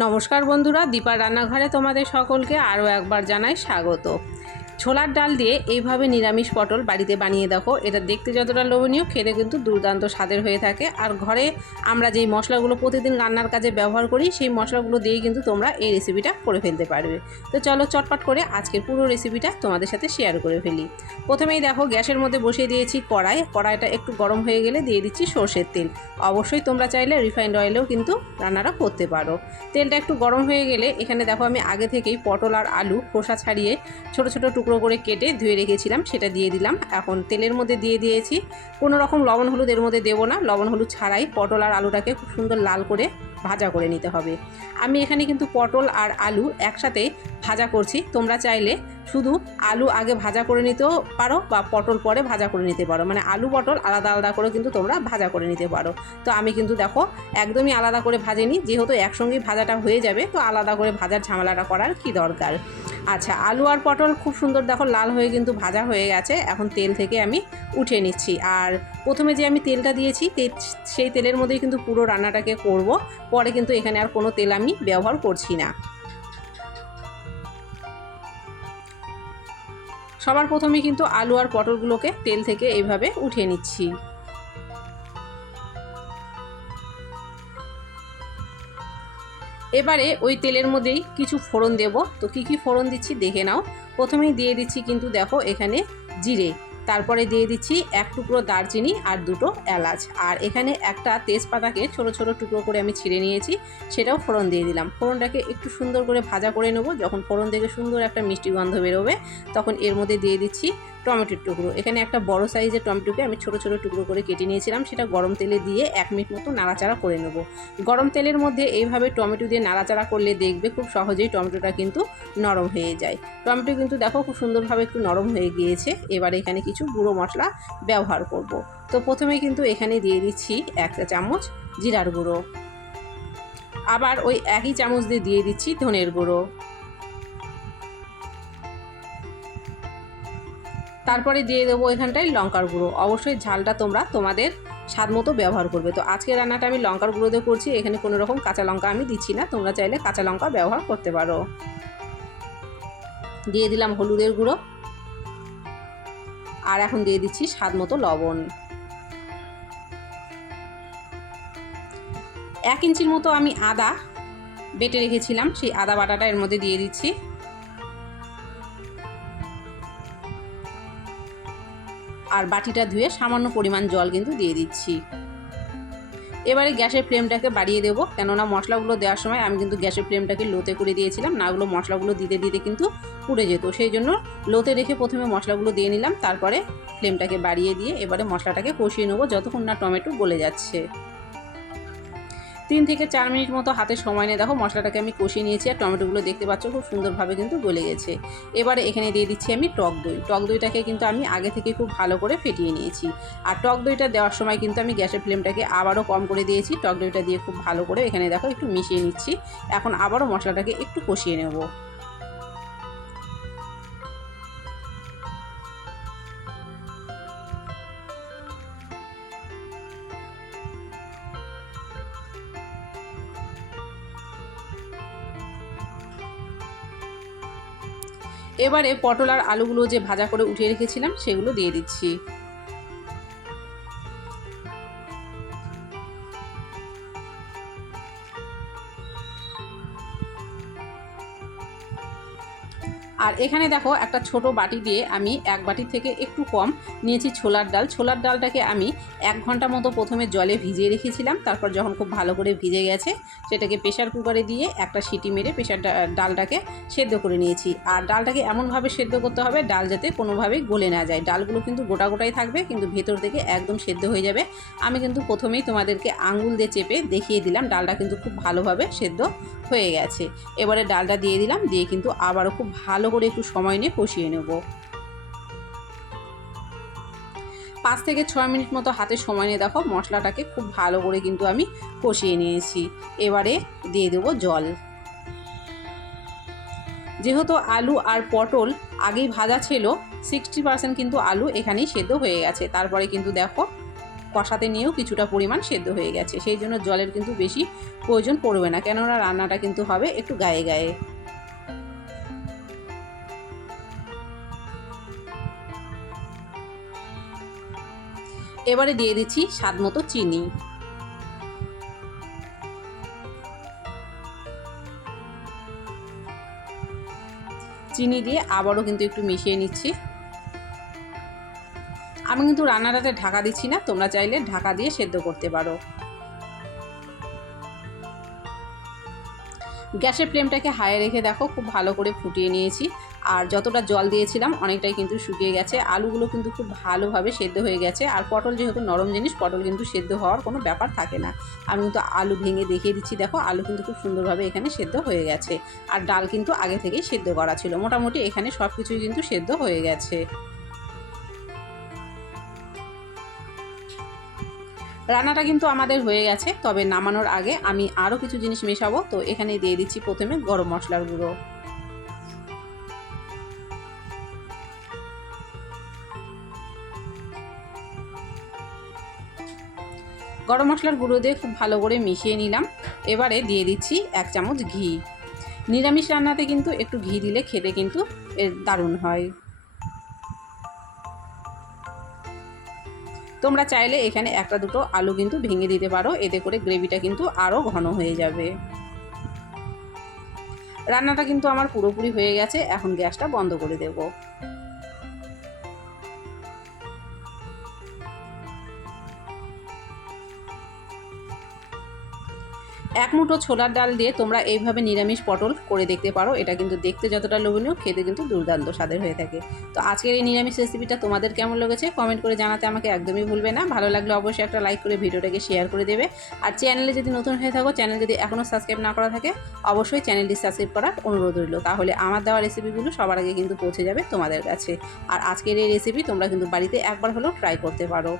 নমস্কার বন্ধুরা, দীপার রান্নাঘরে তোমাদের সকলকে আরও একবার জানাই স্বাগত। ছোলার ডাল দিয়ে এইভাবে নিরামিষ পটল বাড়িতে বানিয়ে দেখো। এটা দেখতে যতটা লোভনীয়, খেতে কিন্তু দুর্দান্ত স্বাদের হয়ে থাকে। আর ঘরে আমরা যেই মশলাগুলো প্রতিদিন রান্নার কাজে ব্যবহার করি, সেই মশলাগুলো দিয়েই কিন্তু তোমরা এই রেসিপিটা করে ফেলতে পারবে। তো চলো চটপট করে আজকের পুরো রেসিপিটা তোমাদের সাথে শেয়ার করে ফেলি। প্রথমেই দেখো গ্যাসের মধ্যে বসিয়ে দিয়েছি কড়াইটা একটু গরম হয়ে গেলে দিয়ে দিচ্ছি সর্ষের তেল। অবশ্যই তোমরা চাইলে রিফাইন্ড অয়েলেও কিন্তু রান্নাটা করতে পারো। তেলটা একটু গরম হয়ে গেলে এখানে দেখো আমি আগে থেকেই পটল আর আলু খোসা ছাড়িয়ে ছোট ছোট টুকরো করে কেটে ধুয়ে রেখেছিলাম, সেটা দিয়ে দিলাম। এখন তেলের মধ্যে দিয়ে দিয়েছি। কোনো রকম লবণ হলুদ এর মধ্যে দেবো না, লবণ হলুদ ছাড়াই পটল আর আলুটাকে খুব সুন্দর লাল করে ভাজা করে নিতে হবে। আমি এখানে কিন্তু পটল আর আলু একসাথে ভাজা করছি। তোমরা চাইলে শুধু আলু আগে ভাজা করে নিতেও পারো বা পটল পরে ভাজা করে নিতে পারো, মানে আলু পটল আলাদা আলাদা করে কিন্তু তোমরা ভাজা করে নিতে পারো। তো আমি কিন্তু দেখো একদমই আলাদা করে ভাজিনি, যেহেতু একসঙ্গেই ভাজাটা হয়ে যাবে, তো আলাদা করে ভাজার ঝামেলাটা করার কি দরকার। আচ্ছা, আলু আর পটল খুব সুন্দর দেখো লাল হয়ে কিন্তু ভাজা হয়ে গেছে। এখন তেল থেকে আমি উঠিয়ে নিচ্ছি। আর প্রথমে যে আমি তেলটা দিয়েছি সেই তেলের মধ্যেই কিন্তু পুরো রান্নাটাকে করব। পরে কিন্তু এখানে আর কোনো তেল আমি ব্যবহার করছি না। সবার প্রথমে কিন্তু আলু আর পটলগুলোকে তেল থেকে এইভাবে উঠিয়ে নিচ্ছি। এবারে ওই তেলের মধ্যেই কিছু ফোড়ন দেব। তো কি ফোড়ন দিচ্ছি দেখে নাও। প্রথমেই দিয়ে দিচ্ছি কিন্তু দেখো এখানে জিরে, তারপরে দিয়ে দিচ্ছি এক টুকরো দারচিনি আর দুটো এলাচ, আর এখানে একটা তেজপাতাকে ছোট ছোট টুকরো করে আমি ছিঁড়ে নিয়েছি, সেটাও ফোড়ন দিয়ে দিলাম। ফোড়নটাকে একটু সুন্দর করে ভাজা করে নেব। যখন ফোড়ন থেকে সুন্দর একটা মিষ্টি গন্ধ বেরোবে, তখন এর মধ্যে দিয়ে দিচ্ছি টমেটোর টুকরো। এখানে একটা বড় সাইজের টমেটোকে আমি ছোট ছোট টুকরো করে কেটে নিয়েছিলাম, সেটা গরম তেলে দিয়ে 1 মিনিট মতো নাড়াচাড়া করে নেব। গরম তেলের মধ্যে এইভাবে টমেটো দিয়ে নাড়াচাড়া করলে দেখবে খুব সহজেই টমেটোটা কিন্তু নরম হয়ে যায়। টমেটো কিন্তু দেখো খুব সুন্দরভাবে একটু নরম হয়ে গিয়েছে। এবার এখানে কিছু গুঁড়ো মশলা ব্যবহার করব। তো প্রথমে কিন্তু এখানে দিয়ে দিচ্ছি 1 চা চামচ জিরার গুঁড়ো, আবার ওই একই চামচ দিয়ে দিচ্ছি ধনের গুঁড়ো, তারপরে দিয়ে দেবো এখানটায় লঙ্কার গুঁড়ো। অবশ্যই ঝালটা তোমরা তোমাদের স্বাদ মতো ব্যবহার করবে। তো আজকে রান্নাটা আমি লঙ্কার গুঁড়ো দিয়ে করছি, এখানে কোনো রকম কাঁচা লঙ্কা আমি দিচ্ছি না, তোমরা চাইলে কাঁচা লঙ্কা ব্যবহার করতে পারো। দিয়ে দিলাম হলুদের গুঁড়ো, আর এখন দিয়ে দিচ্ছি স্বাদ মতো লবণ। 1 ইঞ্চির মতো আমি আদা বেটে রেখেছিলাম, সেই আদা বাটাটা এর মধ্যে দিয়ে দিচ্ছি। আর বাটিটা ধুয়ে সামান্য পরিমাণ জল কিন্তু দিয়ে দিচ্ছি। এবারে গ্যাসের ফ্লেমটাকে বাড়িয়ে দেবো, কেননা মশলাগুলো দেওয়ার সময় আমি কিন্তু গ্যাসের ফ্লেমটাকে লোতে করে দিয়েছিলাম, নাগুলো মশলাগুলো দিতে দিতে কিন্তু পুড়ে যেত। সেই জন্য লোতে রেখে প্রথমে মশলাগুলো দিয়ে নিলাম, তারপরে ফ্লেমটাকে বাড়িয়ে দিয়ে এবারে মশলাটাকে কষিয়ে নেবো যতক্ষণ না টমেটো গলে যাচ্ছে। 3 থেকে 4 মিনিট মতো হাতে সময় নিয়ে দেখো মশলাটাকে আমি কষিয়ে নিয়েছি, আর টমেটোগুলো দেখতে পাচ্ছ খুব সুন্দরভাবে কিন্তু গলে গেছে। এবারে এখানে দিয়ে দিচ্ছি আমি টক দই। টক দইটাকে কিন্তু আমি আগে থেকে খুব ভালো করে ফেটিয়ে নিয়েছি। আর টক দইটা দেওয়ার সময় কিন্তু আমি গ্যাসের ফ্লেমটাকে আবারও কম করে দিয়েছি। টক দইটা দিয়ে খুব ভালো করে এখানে দেখো একটু মিশিয়ে নিচ্ছি। এখন আবারও মশলাটাকে একটু কষিয়ে নেব। এবারে পটল আর আলুগুলো যে ভাজা করে উঠিয়ে রেখেছিলাম সেগুলো দিয়ে দিচ্ছি। আর এখানে দেখো একটা ছোট বাটি দিয়ে আমি 1 বাটির থেকে একটু কম নিয়েছি ছোলার ডাল। ছোলার ডালটাকে আমি 1 ঘন্টা মতো প্রথমে জলে ভিজিয়ে রেখেছিলাম, তারপর যখন খুব ভালো করে ভিজে গেছে সেটাকে প্রেশার কুকারে দিয়ে একটা সিটি মেরে ডালটাকে সেদ্ধ করে নিয়েছি। আর ডালটাকে এমনভাবে সেদ্ধ করতে হবে ডাল যাতে কোনোভাবেই গলে না যায়। ডালগুলো কিন্তু গোটা গোটাই থাকবে, কিন্তু ভেতর থেকে একদম সেদ্ধ হয়ে যাবে। আমি কিন্তু প্রথমেই তোমাদেরকে আঙুল দিয়ে চেপে দেখিয়ে দিলাম, ডালটা কিন্তু খুব ভালোভাবে সেদ্ধ হয়ে গেছে। এবারে ডালটা দিয়ে দিলাম, দিয়ে কিন্তু আবারও খুব ভালো করে একটু সময় নিয়ে কষিয়ে নেব। 5 থেকে 6 মিনিট মতো হাতে সময় নিয়ে দেখো মশলাটাকে খুব ভালো করে কিন্তু আমি কষিয়ে নিয়েছি। এবারে দিয়ে দেবো জল। যেহেতু আলু আর পটল আগেই ভাজা ছিল, 60% কিন্তু আলু এখানেই সেদ্ধ হয়ে গেছে। তারপরে কিন্তু দেখো কষাতে নিয়েও কিছুটা পরিমাণ সেদ্ধ হয়ে গেছে, সেই জন্য জলের কিন্তু বেশি প্রয়োজন পড়বে না, কেননা রান্নাটা কিন্তু হবে একটু গায়ে গায়ে। এবারে দিয়ে দিচ্ছি স্বাদ মতো চিনি। চিনি দিয়ে আবারও কিন্তু একটু মিশিয়ে নিচ্ছি। আমি কিন্তু রান্নাটাতে ঢাকা দিচ্ছি না, তোমরা চাইলে ঢাকা দিয়ে সেদ্ধ করতে পারো। গ্যাসের ফ্লেমটাকে হাই রেখে দেখো খুব ভালো করে ফুটিয়ে নিয়েছি, আর যতটা জল দিয়েছিলাম অনেকটাই কিন্তু শুকিয়ে গেছে। আলুগুলো কিন্তু খুব ভালোভাবে সেদ্ধ হয়ে গেছে, আর পটল যেহেতু নরম জিনিস, পটল কিন্তু সেদ্ধ হওয়ার কোনো ব্যাপার থাকে না। আমি কিন্তু আলু ভেঙে দেখিয়ে দিচ্ছি, দেখো আলু কিন্তু খুব সুন্দরভাবে এখানে সেদ্ধ হয়ে গেছে, আর ডাল কিন্তু আগে থেকেই সেদ্ধ করা ছিল। মোটামুটি এখানে সব কিছুই কিন্তু সেদ্ধ হয়ে গেছে। রান্নাটা কিন্তু আমাদের হয়ে গেছে, তবে নামানোর আগে আমি আরও কিছু জিনিস মেশাবো। তো এখানে দিয়ে দিচ্ছি প্রথমে গরম মশলার গুঁড়ো। গরম মশলার গুঁড়ো দিয়ে খুব ভালো করে মিশিয়ে নিলাম। এবারে দিয়ে দিচ্ছি 1 চামচ ঘি। নিরামিষ রান্নাতে কিন্তু একটু ঘি দিলে খেতে কিন্তু এর দারুণ হয়। তোমরা চাইলে এখানে একটা দুটো আলু কিন্তু ভেঙে দিতে পারো, এতে করে গ্রেভিটা কিন্তু আরও ঘন হয়ে যাবে। রান্নাটা কিন্তু আমার পুরোপুরি হয়ে গেছে, এখন গ্যাসটা বন্ধ করে দেবো। 1 মুঠো ছোলার ডাল দিয়ে তোমরা এইভাবে নিরামিষ পটল করে দেখতে পারো। এটা কিন্তু দেখতে যতটা লোভনীয়, খেতে কিন্তু দুর্দান্ত স্বাদের হয়ে থাকে। তো আজকের এই নিরামিষ রেসিপিটা তোমাদের কেমন লেগেছে কমেন্ট করে জানাতে আমাকে একদমই ভুলবে না। ভালো লাগলে অবশ্যই একটা লাইক করে ভিডিওটাকে শেয়ার করে দেবে। আর চ্যানেলে যদি নতুন হয়ে থাকো, চ্যানেল যদি এখনও সাবস্ক্রাইব না করা থাকে, অবশ্যই চ্যানেলটি সাবস্ক্রাইব করার অনুরোধ রইল। তাহলে আমার দেওয়া রেসিপিগুলো সবার আগে কিন্তু পৌঁছে যাবে তোমাদের কাছে। আর আজকের এই রেসিপি তোমরা কিন্তু বাড়িতে একবার হলেও ট্রাই করতে পারো।